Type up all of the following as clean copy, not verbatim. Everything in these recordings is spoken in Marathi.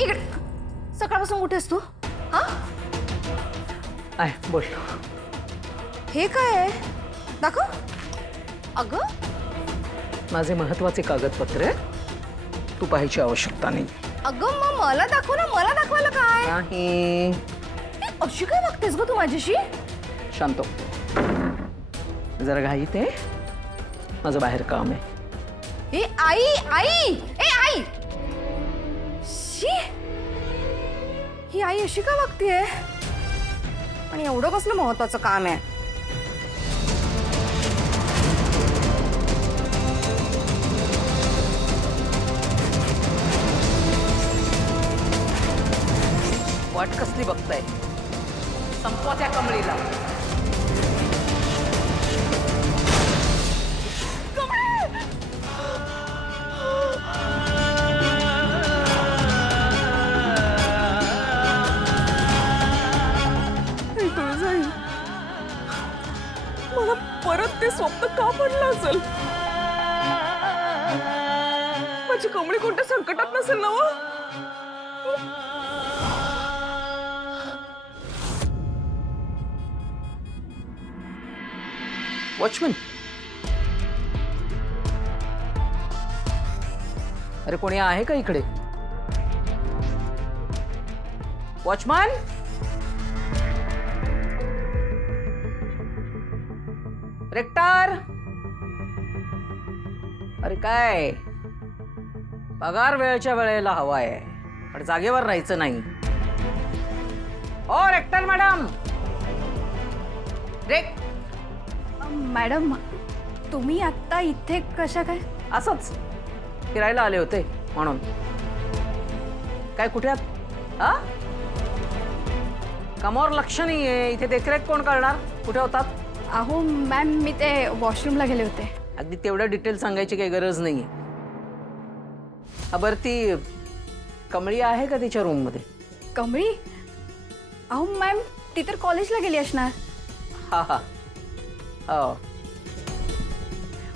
इकडे सकाळपासून कुठेस तू? हा, आहे बोल. हे काय आहे? दाखव. अगं माझे महत्वाचे कागदपत्र तू पाहायची आवश्यकता नाही. अगं मग मला दाखव ना. मला दाखवायला काय? नाही. अशी काय वागतेस ग तू माझ्याशी? शांत हो. जरा घाईत आहे, माझं बाहेर काम आहे. ए आई आई ए आई, शी, ही आई अशी का वागतेय? आणि एवढं कसलं महत्वाचं काम आहे? वाट कसली बघताय? संपवा त्या कमळीला. मला परत ते स्वप्न का पडलं असेल? माझी कमळी कोणत्या संकटात नसेल ना? वॉचमन, अरे कोणी आहे का इकडे? Watchman, rector. अरे काय, पगार वेळेच्या वेळेला हवाय, पण जागेवर राहायचं नाही. ओ रेक्टर मॅडम. मॅडम, तुम्ही आता इथे कशा काय? असंच फिरायला आले होते म्हणून. काय कुठे आहात? आ, कामावर लक्ष नाहीये. इथे देखरेख कोण करणार? कुठे होतात? अहो मॅम, मी ते वॉशरूमला गेले होते. अगदी तेवढं डिटेल सांगायची काही गरज नाहीये. बरं, ती कमळी आहे का तिच्या रूम मध्ये? कमळी? अहो मॅम, ती तर कॉलेजला गेली असणार. हा हा हो.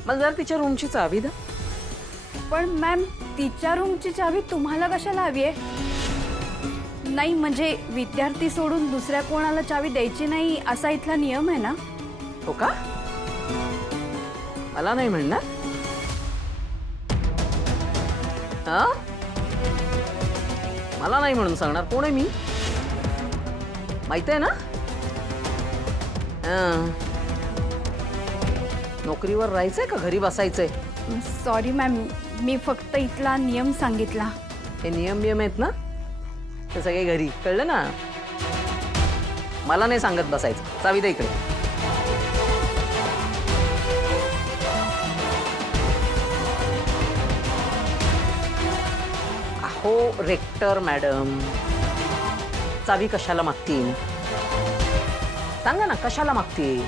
मला जरा तिच्या रूमची चावी द्या. पण मॅम, तिच्या रूमची चावी तुम्हाला कशाला हवी आहे? नाही म्हणजे विद्यार्थी सोडून दुसऱ्या कोणाला चावी द्यायची नाही असा इथला नियम आहे ना? हो का? मला नाही म्हणणार. हा, मला नाही म्हणून सांगणार. कोण आहे मी? माहित आहे ना? नोकरीवर राहायचंय का घरी बसायचंय? सॉरी मॅम, मी फक्त इथला नियम सांगितला. हे नियम आहेत ना, ते सगळे घरी. कळलं ना? मला नाही सांगत बसायचं. चावी दे इकडे. अहो रेक्टर मॅडम, चावी कशाला मागतील? सांगा ना, कशाला मागतील?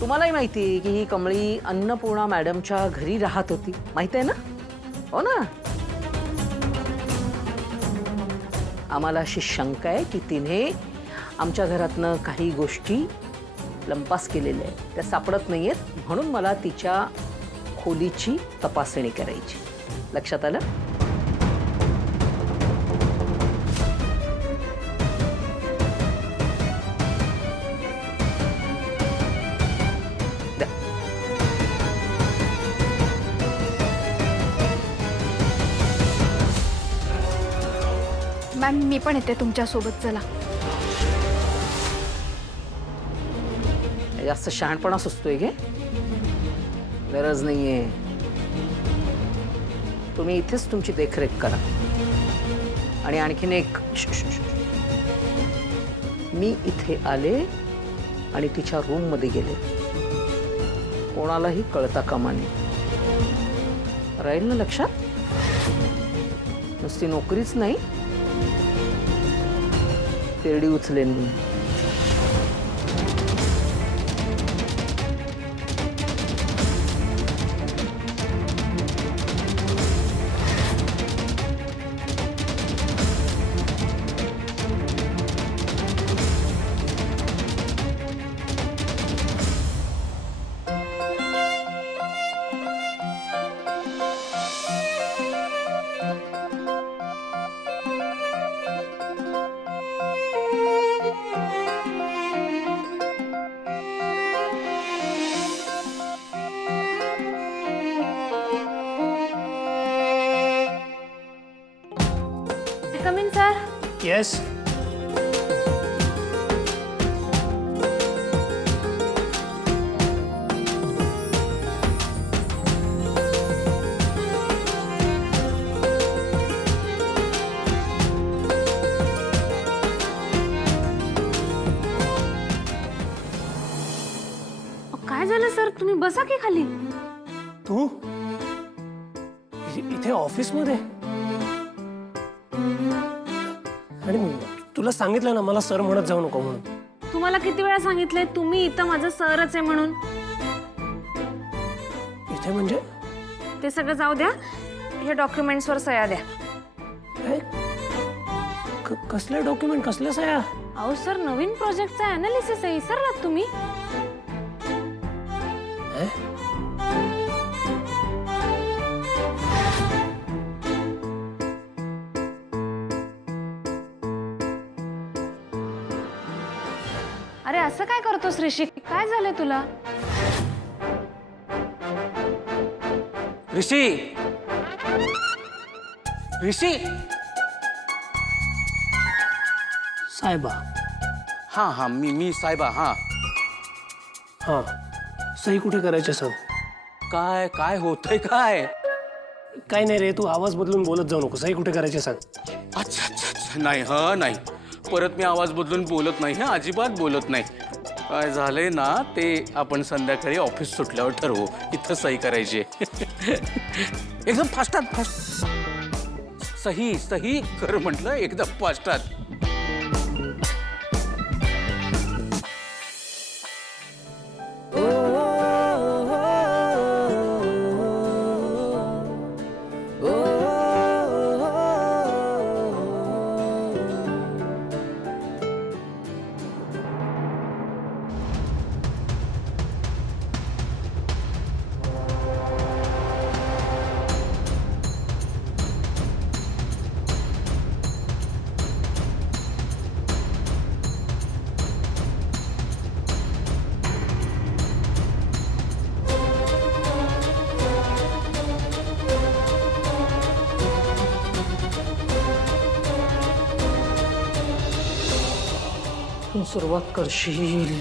तुम्हालाही माहिती की ही कमळी अन्नपूर्णा मॅडमच्या घरी राहत होती. माहिती आहे ना? हो ना? आम्हाला अशी शंका आहे की तिने आमच्या घरातनं काही गोष्टी लंपास केलेल्या आहेत. त्या सापडत नाहीयेत, म्हणून मला तिच्या खोलीची तपासणी करायची. लक्षात आलं? मॅम, मी पण येते तुमच्या सोबत. चला. जास्त शहाणपणा सुचतोय गे. गरज नाहीये. तुम्ही इथेच तुमची देखरेख करा. आणि आणखीन एक, मी इथे आले आणि तिच्या रूम मध्ये गेले. कोणालाही कळता कामा नये. राहील ना लक्षात? नुसती नोकरीच नाही, तेरडी उचलेन मी. येस. काय झालं सर, तुम्ही बसा की खाली. तू इथे ऑफिसमध्ये? आणि तुला सांगितलं ना मला सर म्हणत जाऊ नको म्हणून. तुम्हाला किती वेळा सांगितलंय तुम्ही इथं माझं सरच आहे म्हणून. इथे म्हणजे ते सगळं जाऊ द्या, हे डॉक्युमेंट्सवर सह्या द्या. हे कसले डॉक्युमेंट, कसल्या सह्या? अहो सर, नवीन प्रोजेक्टचा अनालिसिस आहे, विसरलात तुम्ही? हे? अरे असं काय करतोस ऋषी, काय झालंय तुला? ऋषी, ऋषी. साहेबा. हा हा, मी साहेबा. हा हा, सही कुठे करायचे सांग. काय काय होतंय काय? काय नाही रे, तू आवाज बदलून बोलत जाऊ नको. सही कुठे करायचे सांग. अच्छा अच्छा अच्छा, नाही हा नाही, परत मी आवाज बदलून बोलत नाही हा, अजिबात बोलत नाही. काय झालंय ना ते आपण संध्याकाळी ऑफिस सुटल्यावर ठरवू. इथं सही करायची एकदम फास्टात. फास्ट सही सही कर म्हटलं, एकदम फास्टात. तू सुरुवात करशील